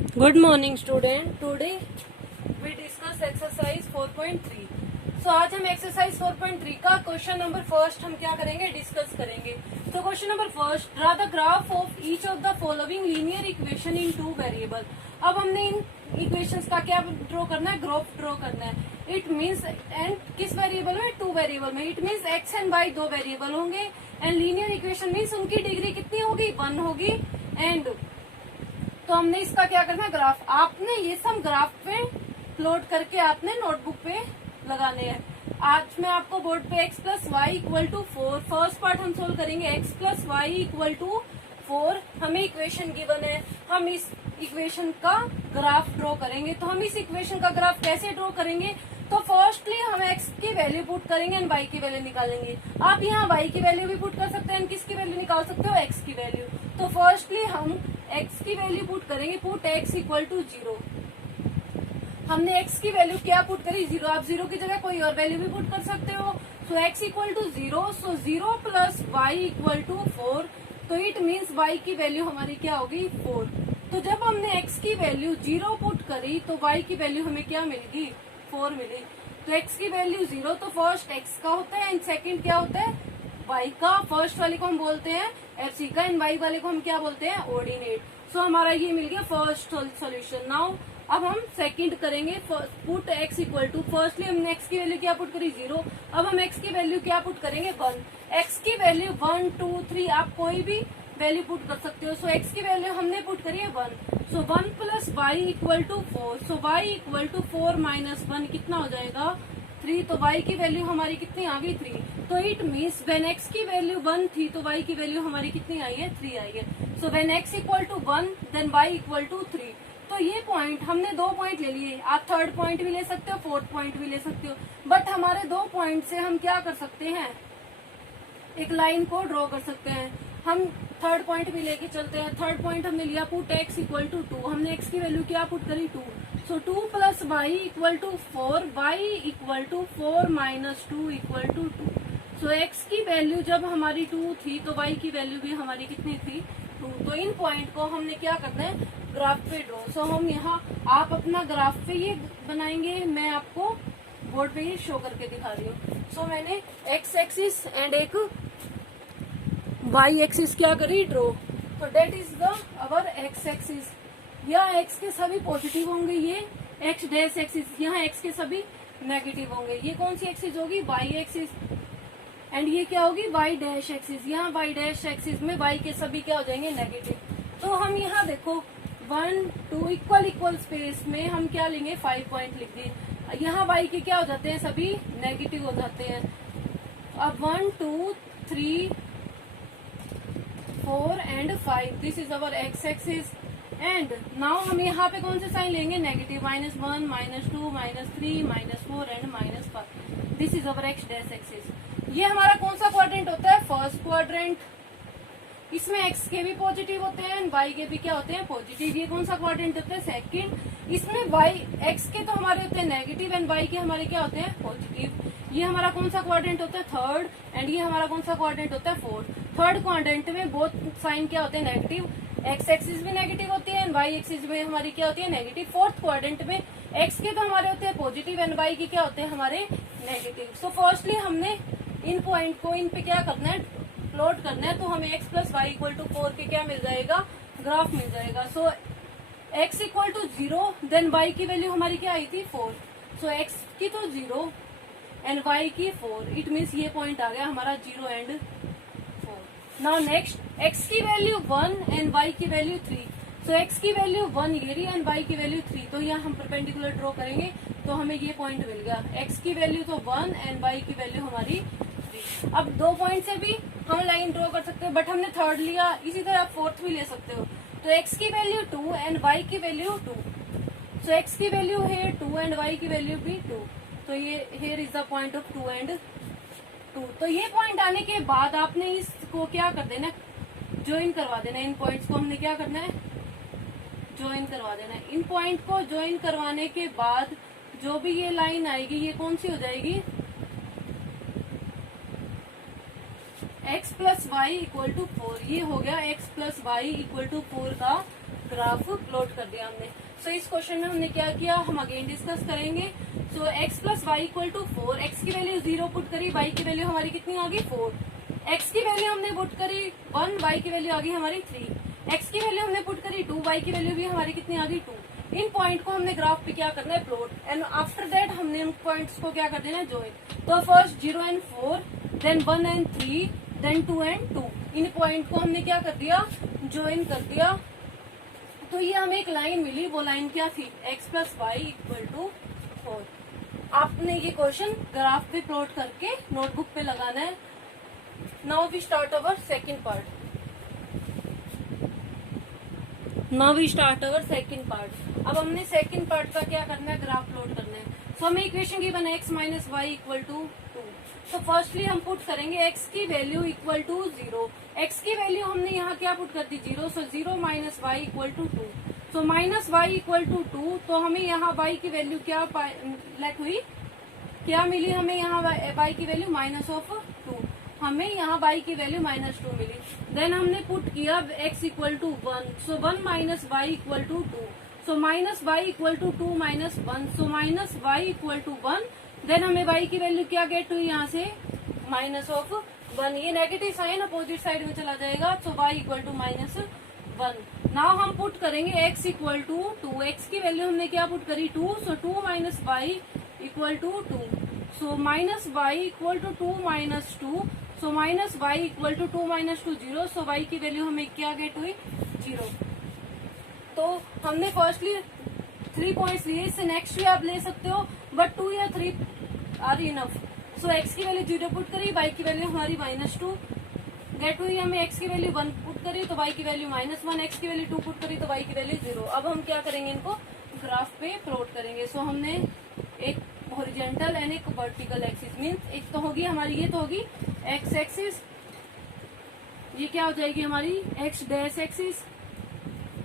Good morning student. Today we discuss exercise 4.3. So आज हम exercise 4.3 का क्वेश्चन नंबर फर्स्ट हम क्या करेंगे, डिस्कस करेंगे. तो question number first, draw the graph of each of the following linear equation in two variable. अब हमने इन इक्वेशंस का क्या ड्रॉ करना है, ग्राफ ड्रॉ करना है. इट मीन्स एंड किस वेरिएबल में, टू वेरिएबल में. It means x and y दो वेरिएबल होंगे एंड लीनियर इक्वेशन मीन्स उनकी डिग्री कितनी होगी, 1 होगी. एंड तो हमने इसका क्या करना है, ग्राफ. आपने ये सब ग्राफ पे प्लॉट करके आपने नोटबुक पे लगाने हैं. आज मैं आपको बोर्ड पे x plus y equal to 4 first part हम सोल्व करेंगे. x plus y equal to 4 हमें इक्वेशन गिवन है. हम इस इक्वेशन का ग्राफ ड्रॉ करेंगे. तो हम इस इक्वेशन का ग्राफ कैसे ड्रॉ करेंगे, तो फर्स्टली हम x की वैल्यू पुट करेंगे एंड y की वैल्यू निकालेंगे. आप यहाँ y की वैल्यू भी पुट कर सकते हैं, किसकी वैल्यू निकाल सकते हो, x की वैल्यू. तो फर्स्टली हम x की वैल्यू पुट करेंगे. Put x equal to 0. हमने x की वैल्यू क्या पुट करी, 0. आप 0 की जगह कोई और वैल्यू भी पुट कर सकते हो. So x equal to 0. So 0 plus y equal to 4. तो इट मीन्स y की वैल्यू हमारी क्या होगी, 4. तो जब हमने x की वैल्यू 0 पुट करी तो y की वैल्यू हमें क्या मिलेगी, 4 मिली. तो x की वैल्यू 0, तो फर्स्ट x का होता है एंड सेकंड क्या होता है, y का. फर्स्ट वाले को हम बोलते हैं FC का एंड y वाले को हम क्या बोलते हैं, ऑर्डिनेट. सो हमारा ये मिल गया फर्स्ट सॉल्यूशन. नाउ अब हम सेकंड करेंगे. Put x equal to, firstly हमने x की वैल्यू क्या पुट करी, 0. अब हम x की वैल्यू क्या पुट करेंगे, 1. x की वैल्यू 1 2 3 आप कोई भी वैल्यू पुट कर सकते हो. सो x की वैल्यू हमने पुट करी है 1. So 1 plus y equal to 4. So y equal to 4 माइनस 1 कितना हो जाएगा, 3. तो y की वैल्यू हमारी कितनी आ गई, 3. तो इट मीन्स व्हेन x की वैल्यू 1 थी तो y की वैल्यू हमारी कितनी आई है, 3 आई है. So when x equal to 1 then y equal to 3. तो ये पॉइंट हमने 2 पॉइंट ले लिए. आप थर्ड पॉइंट भी ले सकते हो, फोर्थ पॉइंट भी ले सकते हो. बट हमारे 2 पॉइंट से हम क्या कर सकते हैं, एक लाइन को ड्रॉ कर सकते हैं. हम थर्ड पॉइंट भी लेके चलते हैं. थर्ड पॉइंट हमने लिया पुट x इक्वल टू 2. हमने x की वैल्यू क्या पुट करी, 2. So 2 plus y equal to 4. Y equal to 4 माइनस 2 इक्वल टू 2. सो x की वैल्यू जब हमारी 2 थी तो y की वैल्यू भी हमारी कितनी थी, 2. तो इन पॉइंट को हमने क्या करना है, ग्राफ पे ड्रॉ. सो हम यहाँ आप अपना ग्राफ पे ये बनाएंगे, मैं आपको बोर्ड पे ही शो करके दिखा रही हूँ. सो मैंने x एक्सिस एंड एक y एक्सिस क्या करी, ड्रॉ. तो that is the our x axis. यहाँ x के सभी पॉजिटिव होंगे, ये x डैश एक्सिस. यहाँ x के सभी नेगेटिव होंगे. ये कौन सी एक्सिस होगी, y एक्सिस. एंड ये क्या होगी, y डैश एक्सिस. यहाँ y डैश एक्सिस में y के सभी क्या हो जाएंगे, नेगेटिव. तो हम यहाँ देखो 1 2 इक्वल इक्वल स्पेस में हम क्या लेंगे, 5 पॉइंट लिख दिए. यहाँ y के क्या हो जाते हैं, सभी नेगेटिव हो जाते हैं. अब 1 2 3 4 and 5 this is our x axis. And now हम यहाँ पे कौन से साइन लेंगे, negative. -1 -2 -3 -4 and -5. This is our x dash axis. ये हमारा कौन सा क्वाड्रेंट होता है, फर्स्ट क्वाड्रेंट. इसमें x के भी पॉजिटिव होते हैं एंड y के भी क्या होते हैं, पॉजिटिव. ये कौन सा क्वाड्रेंट होता है, सेकंड. इसमें y x के तो हमारे होते हैं नेगेटिव एंड y के हमारे क्या होते हैं, पॉजिटिव. ये हमारा कौन सा क्वाड्रेंट होता है, थर्ड. एंड ये हमारा कौन सा क्वाड्रेंट होता है, फोर्थ. थर्ड क्वाड्रेंट में बोथ साइन क्या होते हैं, नेगेटिव. x एक्सिस भी नेगेटिव होती है एंड y एक्सिस में हमारी क्या होती है, नेगेटिव. फोर्थ क्वाड्रेंट में x के तो हमारे होते हैं पॉजिटिव एंड y के क्या होते हैं, हमारे नेगेटिव. सो फर्स्टली हमने इन पॉइंट को इन पे क्या करना है, प्लॉट करना है. तो हमें x plus y equal to 4 के क्या मिल जाएगा, ग्राफ मिल जाएगा. So x equal to 0 then y की वैल्यू हमारी क्या आई थी, 4. सो x की तो 0 एंड y की 4. इट मीन्स ये पॉइंट आ गया हमारा 0 एंड 4. नाउ नेक्स्ट, x की वैल्यू 1 एंड y की वैल्यू 3. सो x की वैल्यू 1 ये रही एंड y की वैल्यू 3. तो यहाँ हम परपेंडिकुलर ड्रॉ करेंगे तो हमें ये पॉइंट मिल गया. x की वैल्यू तो 1 एंड y की वैल्यू हमारी 3. अब 2 पॉइंट से भी हम लाइन ड्रॉ कर सकते हैं बट हमने थर्ड लिया. इसी तरह आप फोर्थ भी ले सकते हो. तो x की वैल्यू 2 एंड y की वैल्यू 2. सो x की वैल्यू है 2 एंड y की वैल्यू भी 2. तो ये here is the point of 2 and 2. तो ये पॉइंट आने के बाद आपने इसको क्या कर देना, ज्वाइन करवा देना. इन पॉइंट्स को हमने क्या करना है, ज्वाइन करवा देना है. इन पॉइंट को ज्वाइन करवाने के बाद जो भी ये लाइन आएगी ये कौन सी हो जाएगी, x plus y equal to 4. ये हो गया x plus y equal to 4 का ग्राफ प्लॉट कर दिया हमने। सो इस क्वेश्चन में हमने क्या किया, हम अगेन डिस्कस करेंगे। So x plus y equal to 4, x की वैल्यू 0 पुट करी, वाई की वैल्यू हमारी कितनी आ गई 4, एक्स की वैल्यू हमने पुट करी 1, वाई की वैल्यू आ गई हमारी 3, एक्स की वैल्यू हमने पुट करी 2, वाई की वैल्यू भी हमारी कितनी आ गई 2। इन पॉइंट को हमने ग्राफ पे क्या करना है, प्लॉट, एंड आफ्टर दैट हमने उन पॉइंट्स को क्या कर देना है, ज्वाइन। तो first 0 and 4, then 1 and 3, then 2 and 2, इन पॉइंट को हमने क्या कर दिया, ज्वाइन कर दिया। तो ये हमें एक लाइन मिली, वो लाइन क्या थी, x plus y equal to 4। आपने ये क्वेश्चन ग्राफ पे प्लॉट करके नोटबुक पे लगाना है। Now we start our second part. अब हमने सेकंड पार्ट का क्या करना है, ग्राफ प्लॉट करना है। सो हमें इक्वेशन गिवन है x minus y equal to 2। तो फर्स्टली हम पुट करेंगे x की वैल्यू इक्वल टू 0। x की वैल्यू हमने यहाँ क्या पुट कर दी, 0। So 0 minus y equal to 2। So minus y equal to 2, तो हमें यहाँ y की वैल्यू क्या लेट हुई, क्या मिली हमें यहाँ y की वैल्यू माइनस ऑफ 2, हमें यहाँ y की वैल्यू -2 मिली। देन हमने पुट किया x equal to 1। So 1 minus y equal to 2। So minus y equal to 2 minus 1। So minus y equal to 1। Then हमें y की वैल्यू क्या गेट हुई, यहाँ से माइनस ऑफ 1। ये नेगेटिव साइन अपोजिट साइड में चला जाएगा। So y equal to -1। Now हम पुट करेंगे x इक्वल टू 2। एक्स की वैल्यू हमने क्या पुट करी, 2। So 2 minus y equal to 2। So minus y equal to 2 minus 2। So minus y equal to 2 minus 2 0। So y की value हमें क्या get हुई, 0। तो हमने फर्स्टली 3 पॉइंट्स लिए, इससे नेक्स्ट भी आप ले सकते हो, बट 2 या 3 आर इनफ। सो एक्स की वैल्यू 0 पुट करी, वाई की वैल्यू हमारी -2 गेट हुई, हमें एक्स की वैल्यू 1 पुट करी तो वाई की वैल्यू -1, एक्स की वैल्यू 2 पुट करी तो वाई की वैल्यू 0। अब हम क्या करेंगे, इनको ग्राफ पे प्लॉट करेंगे। सो हमने एक हॉरिजॉन्टल एंड एक वर्टिकल एक्सिस, मीन्स एक तो होगी हमारी, ये तो होगी एक्स एक्सिस, ये क्या हो जाएगी हमारी एक्स डैश एक्सिस,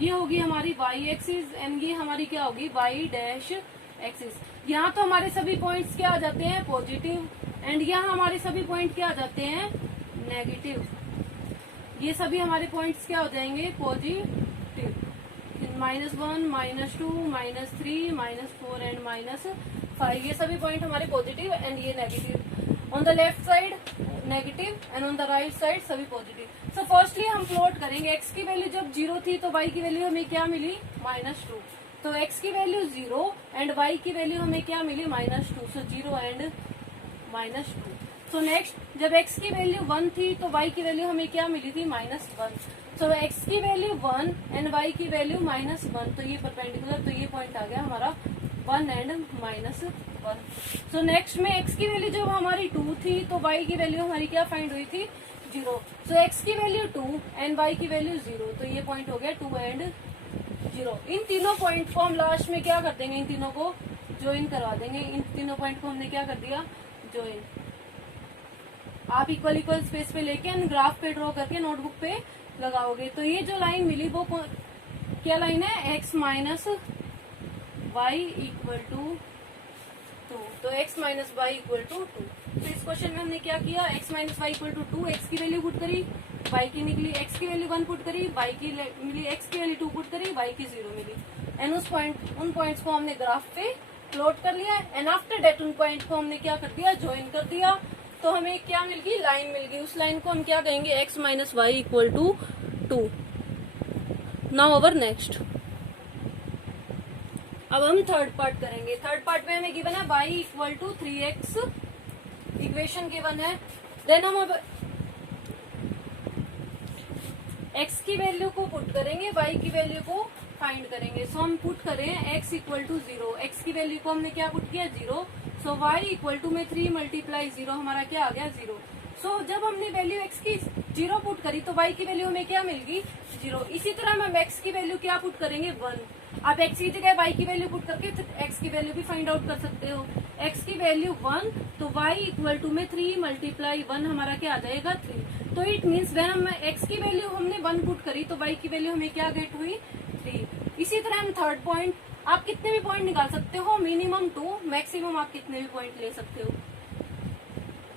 ये होगी हमारी वाई एक्सिस, एंड ये हमारी क्या होगी वाई डैश एक्सिस। यहाँ तो हमारे सभी पॉइंट्स क्या आ जाते हैं, पॉजिटिव, एंड यहाँ हमारे सभी पॉइंट क्या आ जाते हैं, नेगेटिव। ये सभी हमारे पॉइंट्स क्या हो जाएंगे, पॉजिटिव। -1, -2, -3, -4 एंड -5, ये सभी पॉइंट हमारे पॉजिटिव एंड ये negative. On the left side negative and on the right side सभी पॉजिटिव। सो फर्स्टली हम प्लॉट करेंगे, x की वैल्यू जब 0 थी तो y की वैल्यू हमें क्या मिली, -2। तो x की वैल्यू 0 एंड y की वैल्यू हमें क्या मिली, -2। सो 0 एंड -2। सो नेक्स्ट, जब x की वैल्यू 1 थी तो y की वैल्यू हमें क्या मिली थी, -1। सो x की वैल्यू 1 एंड y की वैल्यू -1, तो ये परपेंडिकुलर, तो ये पॉइंट आ गया हमारा 1 एंड -1। सो नेक्स्ट में x की वैल्यू जब हमारी 2 थी तो y की वैल्यू हमारी क्या फाइंड हुई थी, 0। सो x की वैल्यू 2 एंड y की वैल्यू 0, तो ये पॉइंट हो गया 2 एंड 0। इन तीनों पॉइंट को हम लास्ट में क्या कर देंगे, इन तीनों को ज्वाइन करवा देंगे। इन तीनों पॉइंट को हमने क्या कर दिया, ज्वाइन। आप इक्वल इक्वल स्पेस पे लेके ग्राफ पे ड्रॉ करके नोटबुक पे लगाओगे। तो ये जो लाइन मिली वो क्या लाइन है, x minus y equal to 2। तो x minus y equal to 2। तो इस क्वेश्चन में हमने क्या किया, x minus y equal to 2, x की वैल्यू पुट करी, y की निकली, x की वैल्यू 1 पुट करी, y की मिली, x की वैल्यू 2 पुट करी, y की 0 मिली, एंड उन पॉइंट्स को हमने ग्राफ पे प्लॉट कर लिया। एंड आफ्टर डेट उन पॉइंट को हमने क्या कर दिया, ज्वाइन कर दिया। तो हमें क्या मिल गई, लाइन मिल गई। उस लाइन को हम क्या कहेंगे, x minus y equal to 2। Now our next, अब हम थर्ड पार्ट करेंगे। थर्ड पार्ट में हमें गिवन है y equal to 3x, equation given है। देन हम अब x की वैल्यू को पुट करेंगे, y की वैल्यू को फाइंड करेंगे। सो हम पुट करें x इक्वल टू 0, x की वैल्यू को हमने क्या पुट किया, 0। सो y इक्वल टू में 3 मल्टीप्लाई 0, हमारा क्या आ गया, 0। सो जब हमने वैल्यू x की 0 पुट करी तो y की वैल्यू हमें क्या मिल गई, 0। इसी तरह हम x की वैल्यू क्या पुट करेंगे, 1। आप x की जगह y की वैल्यू पुट करके x की वैल्यू भी फाइंड आउट कर सकते हो। x की वैल्यू 1, तो y इक्वल टू में 3 मल्टीप्लाई 1, हमारा क्या आ जाएगा, 3। तो इट मीन्स वेन हम x की वैल्यू हमने 1 पुट करी तो y की वैल्यू हमें क्या गेट हुई, 3। इसी तरह हम थर्ड पॉइंट, आप कितने भी पॉइंट निकाल सकते हो, मिनिमम 2, मैक्सिमम आप कितने भी पॉइंट ले सकते हो।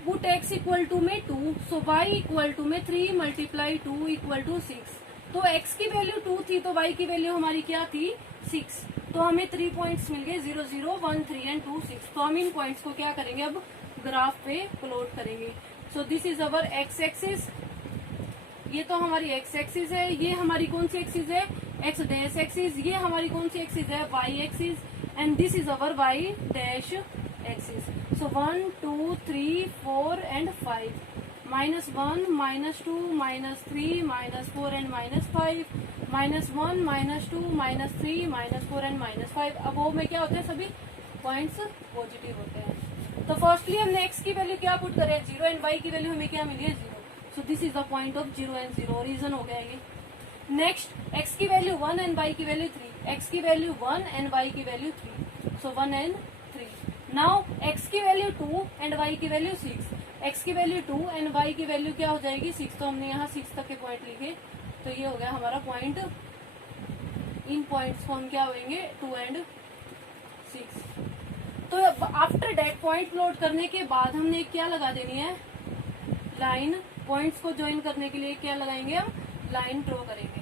पुट x इक्वल टू में 2, सो y इक्वल टू में 3 मल्टीप्लाई 2 इक्वल टू 6। तो x की वैल्यू 2 थी तो y की वैल्यू हमारी क्या थी 6। तो हमें 3 पॉइंट्स मिल गए 0 0 1 3 एंड 2 6। तो हम इन पॉइंट्स को क्या करेंगे अब ग्राफ पे प्लॉट करेंगे। सो this is our x axis, ये तो हमारी x एक्सिस है, ये हमारी कौन सी एक्सिस है x डैश एक्सिस, ये हमारी कौन सी एक्सिस है y axis, and this is our y dash axis. So 1 2 3 4 and 5, -1 -2 -3 -4 and -5, -1 -2 -3 -4 and -5। अब वो में क्या होते हैं सभी पॉइंट्स पॉजिटिव होते हैं। तो फर्स्टली हमने x की वैल्यू क्या पुट करे 0 एंड y की वैल्यू हमें क्या मिली है 0। So this is the point of 0 and 0, region हो गया ये। नेक्स्ट x की वैल्यू 1 एंड y की वैल्यू 3, x की वैल्यू 1 एंड y की value 3, so 1 and 3। Now x की वैल्यू 2 एंड y की वैल्यू 6, x की वैल्यू 2 एंड y की वैल्यू क्या हो जाएगी 6। तो हमने यहाँ 6 तक के पॉइंट लिखे, तो ये हो गया हमारा पॉइंट। इन पॉइंट्स को हम क्या होंगे 2 एंड 6। तो आफ्टर डेट पॉइंट प्लॉट करने के बाद हमने क्या लगा देनी है लाइन, पॉइंट्स को ज्वाइन करने के लिए क्या लगाएंगे हम लाइन ड्रॉ करेंगे।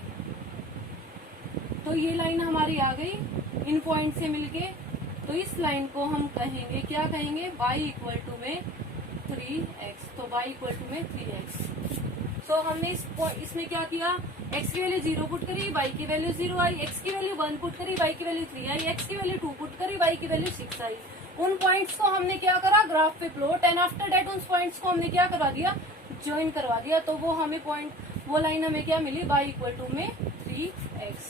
तो ये लाइन हमारी आ गई इन पॉइंट से मिलके, तो इस लाइन को हम कहेंगे क्या कहेंगे y इक्वल टू में 3x, तो y इक्वल टू में 3x। तो हमने इसमें क्या किया x की वैल्यू 0 पुट करी, y की वैल्यू 0 आई, x की वैल्यू 1 पुट करी, y की वैल्यू 3 आई, x की वैल्यू 2 पुट करी, y की वैल्यू 6 आई। उन पॉइंट्स को हमने क्या करा ग्राफ पे प्लॉट, एंड आफ्टर डेट उन पॉइंट्स को हमने क्या करवा दिया ज्वाइन करवा दिया। तो वो हमें पॉइंट वो लाइन हमें क्या मिली y इक्वल टू में 3x।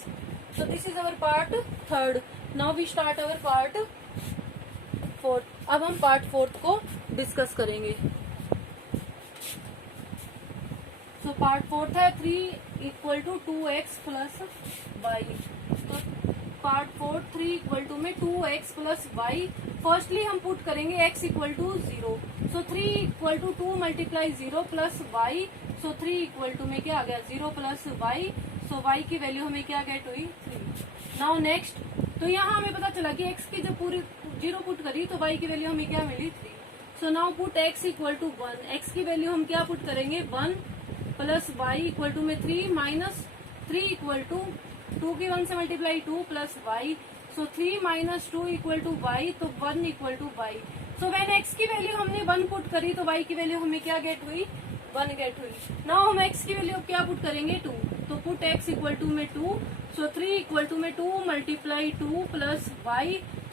So this is our part third. Now we start our part fourth. अब हम part fourth को डिस्कस करेंगे। So part fourth है 3 equal to 2x plus y। तो पार्ट फोर्थ 3 इक्वल टू में 2x plus y। Firstly हम put करेंगे x equal to 0। So 3 equal to 2 multiply 0 plus y। So 3 equal to में क्या आ गया 0 प्लस y। सो y की वैल्यू हमें क्या गेट हुई 3। नाउ नेक्स्ट, तो यहाँ हमें पता चला कि x की जब पूरी 0 पुट करी तो y की वैल्यू हमें क्या मिली 3। So now put x equal to 1, x की वैल्यू हम क्या पुट करेंगे 1 प्लस y इक्वल टू में 3 माइनस 3 इक्वल टू 2 की 1 से multiply 2 plus y। So 3 minus 2 equal to y, तो 1 equal to y। So when x की वैल्यू हमने 1 पुट करी तो y की वैल्यू हमें क्या गेट हुई 1 गेट हुई। नाउ हम x की वैल्यू क्या पुट करेंगे 2, तो पुट x इक्वल टू में 2। सो 3 इक्वल टू में 2 multiply 2 plus y।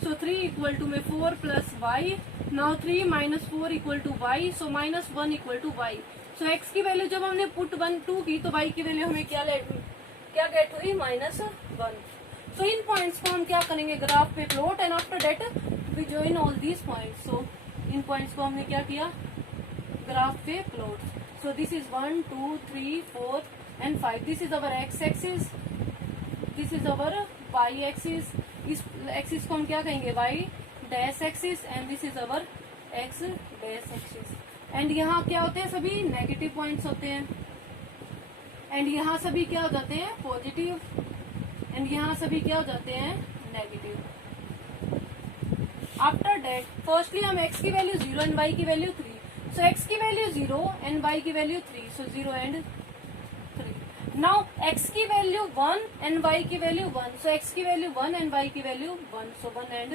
So 3 equal to में 4 plus y। Now 3 minus 4 equal to y। So minus 1 equal to y। So x की वैल्यू जब हमने पुट 1 2 की तो y की वैल्यू हमें क्या गेट हुई -1। सो इन पॉइंट्स को हम क्या करेंगे ग्राफ पे plot, and after that we join all these points. So इन पॉइंट्स को हमने क्या किया ग्राफ पे plot. So this is 1 2 3 4 and 5। This is our x axis, this is our y axis. इस एक्सिस को हम क्या कहेंगे y dash axis, and this is our x dash axis. And यहाँ क्या होते हैं सभी नेगेटिव पॉइंट्स होते हैं, एंड यहाँ सभी क्या हो जाते हैं पॉजिटिव, एंड यहाँ सभी क्या हो जाते हैं नेगेटिव। आफ्टर डेट फर्स्टली हम x की वैल्यू 0 एंड y की वैल्यू 3। सो x की वैल्यू 0 एंड y की value 3, so 0 and 3। Now x की वैल्यू 1 एंड y की वैल्यू 1। सो x की वैल्यू 1 एंड y की value 1, so 1 and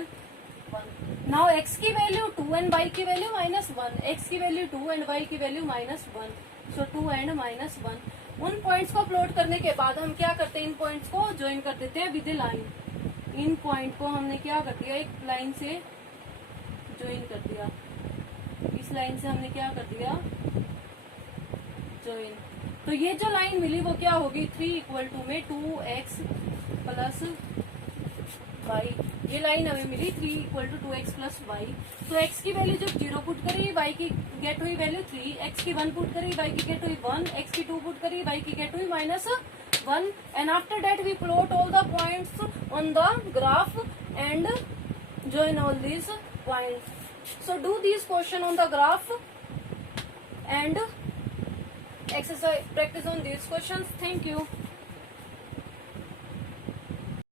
1। Now x की वैल्यू 2 एंड y की वैल्यू -1, x की वैल्यू 2 एंड y की वैल्यू -1, सो 2 एंड -1। उन पॉइंट्स को प्लॉट करने के बाद हम क्या करते हैं इन पॉइंट्स को ज्वाइन कर देते हैं with A line. In point को हमने क्या कर दिया एक लाइन से ज्वाइन कर दिया, इस लाइन से हमने क्या कर दिया ज्वाइन। तो ये जो लाइन मिली वो क्या होगी 3 इक्वल टू में 2x प्लस y। ये लाइन हमें मिली 3 equal to 2x plus y। तो x की वैल्यू जब 0 पुट करी y की गेट हुई वैल्यू 3, x की 1 पुट करी y की गेट हुई 1, x की 2 पुट करी y की गेट हुई -1। And after that we plot all the points on the graph and join all these points. So do these question on the graph and exercise practice on these questions. Thank you.